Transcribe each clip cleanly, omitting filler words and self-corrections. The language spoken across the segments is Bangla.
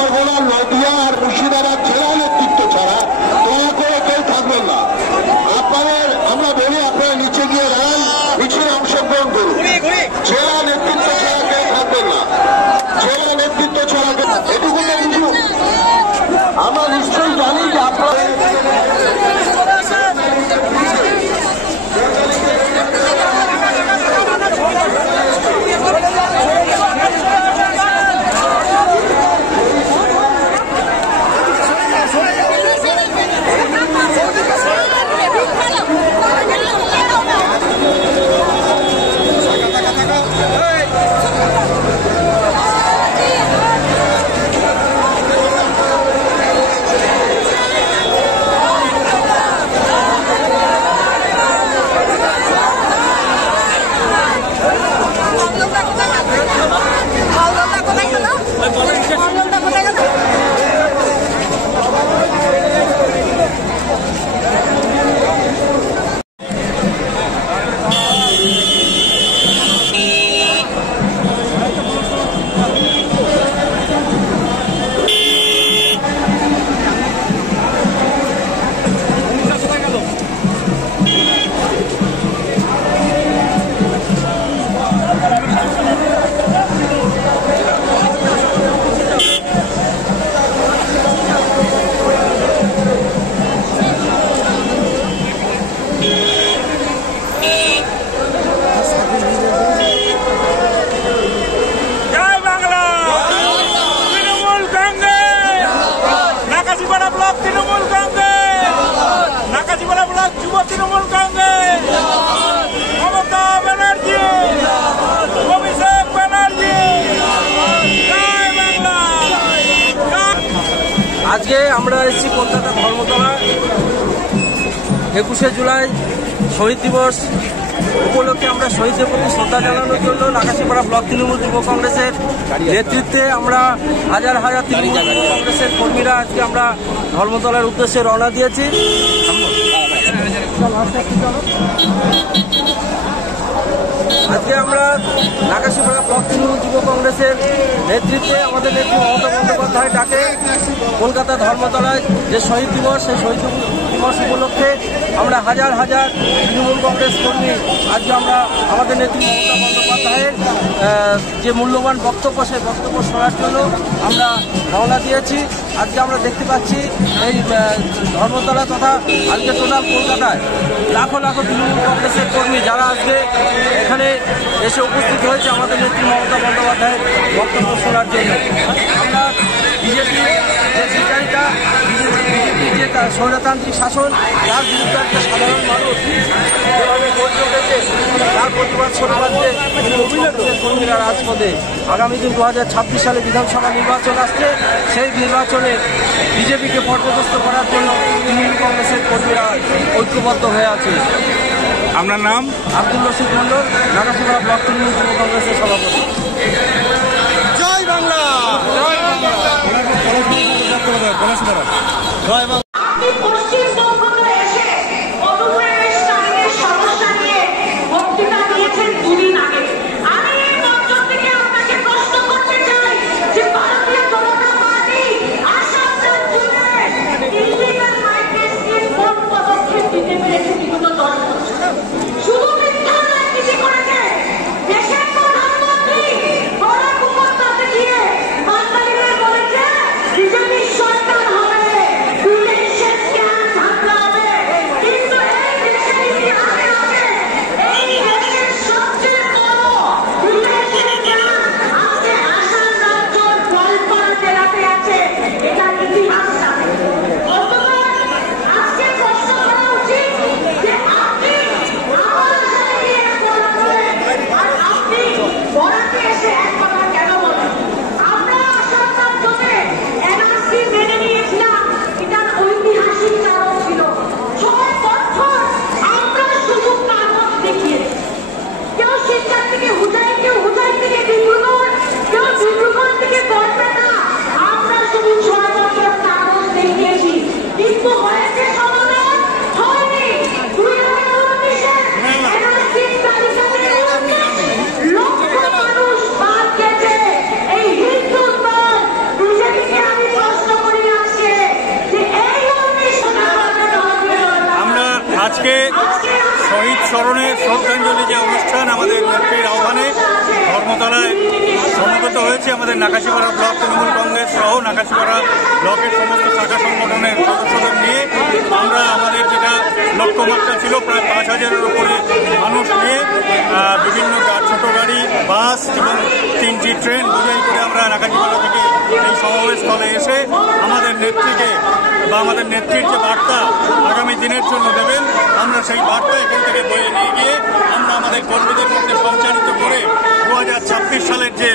পারবো না নদিয়া আর মুর্শিদাবাদ জেলা নেতৃত্ব ছাড়া দয়া করে কেউ থাকবেন না। আপনাদের আমরা বলি আপনারা নিচে গিয়ে দাঁড়ান, মিছিলে অংশগ্রহণ করুন। জেলা নেতৃত্ব ছাড়া কেউ থাকবেন না, জেলা নেতৃত্ব ছাড়া এটুকু তো বুঝুন। আমরা নিশ্চয়ই জানি যে আপনারা আজকে আমরা এসেছি কলকাতা ধর্মতলা 21শে জুলাই শহীদ দিবস উপলক্ষে আমরা শহীদদের প্রতি শ্রদ্ধা জানানোর জন্য নাকাশিপাড়া ব্লক তৃণমূল যুব কংগ্রেসের নেতৃত্বে আমরা হাজার হাজার তৃণমূল যুব কংগ্রেসের কর্মীরা আজকে আমরা ধর্মতলার উদ্দেশ্যে রওনা দিয়েছি। আজকে আমরা নাকাশিপাড়া ব্লক তৃণমূল যুব কংগ্রেসের নেতৃত্বে আমাদের নেত্রী মমতা বন্দ্যোপাধ্যায় ডাকে কলকাতা ধর্মতলায় যে শহীদ দিবস, সেই শহীদ দিবস উপলক্ষে আমরা হাজার হাজার তৃণমূল কংগ্রেস কর্মী আজকে আমরা আমাদের নেত্রী মমতা বন্দ্যোপাধ্যায়ের যে মূল্যবান বক্তব্য, সেই বক্তব্য শোনার জন্য আমরা রওনা দিয়েছি। আজকে আমরা দেখতে পাচ্ছি এই ধর্মতলা তথা আজকে টোটাল কলকাতায় লাখো লাখো তৃণমূল কংগ্রেসের কর্মী যারা আজকে এখানে এসে উপস্থিত হয়েছে আমাদের নেত্রী মমতা বন্দ্যোপাধ্যায়ের বক্তব্য শোনার জন্য। আমরা বিজেপির যে বিচারিতা, বিজেপির যে স্বৈরতান্ত্রিক শাসন, তার বিরুদ্ধে একটা সাধারণ মানুষ যেভাবে গর্জে উঠেছে তার প্রতিবাদ করতে কর্মীরা রাজপথে। আগামী দিন 2026 সালে বিধানসভা নির্বাচন আসছে, সেই নির্বাচনে বিজেপিকে পর্যদস্ত করার জন্য তৃণমূল কংগ্রেসের কর্মীরা ঐক্যবদ্ধ হয়ে আছে। আপনার নাম? আব্দুল রশিদ মন্ডল, নাকাশিপাড়া ব্লক তৃণমূল যুব কংগ্রেসের সভাপতি। জয় বাংলা, জয় বাংলা, জয় বাংলা। লক্ষ মানুষ বাদ গেছে এই হিন্দুত্ব বিজেপিকে হয়েছে আমাদের নাকাশিপাড়া ব্লক তৃণমূল কংগ্রেস সহ নাকাশিপাড়া ব্লকের সমস্ত শাখা সংগঠনের সদস্যদের নিয়ে আমরা আমাদের যেটা লক্ষ্যমাত্রা ছিল প্রায় 5,000-এর উপরে মানুষ নিয়ে বিভিন্ন ছোট গাড়ি, বাস এবং 3টি ট্রেন বোঝাই করে আমরা নাকাশিপাড়া থেকে এই সমাবেশস্থলে এসে আমাদের নেত্রীকে বা আমাদের নেত্রীর যে বার্তা আগামী দিনের জন্য দেবেন, আমরা সেই বার্তা এখান থেকে বয়ে নিয়ে গিয়ে আমরা আমাদের কর্মীদের মধ্যে সঞ্চালিত করে 2026 সালের যে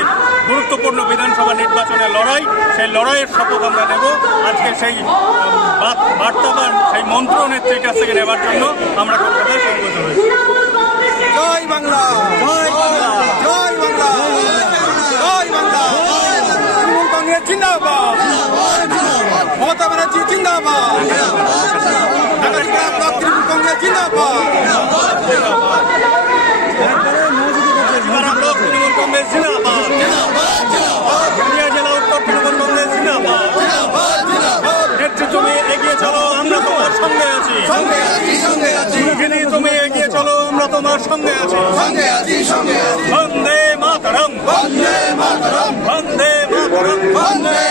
গুরুত্বপূর্ণ বিধানসভা নির্বাচনের লড়াই, সেই লড়াইয়ের শপথ আমরা নেব। আজকে সেই বার্তা বা সেই মন্ত্র নেত্রীর কাছ থেকে নেবার জন্য আমরা কলকাতায় সমবেত হয়েছি। জয় বাংলা, জয় বাংলা, জয় বাংলা, জয় বাংলা। তৃণমূল কংগ্রেস জিন্দাবাদ, মমতা ব্যানার্জি জিন্দাবাদ, নাকাশিপাড়া ব্লক তৃণমূল কংগ্রেস জিন্দাবাদ, ব্লক তৃণমূল কংগ্রেস জিন্দাবাদ, নদিয়া জেলা উত্তর তৃণমূল কংগ্রেস জিন্দাবাদ। নেত্রী তুমি এগিয়ে চলো, আমরা তোমার সঙ্গে আছি। তুমি এগিয়ে চলো, আমরা তোমার সঙ্গে আছি। বন্দে মাতরম, বন্দে মাতরম, বন্দে মাতরম, বন্দে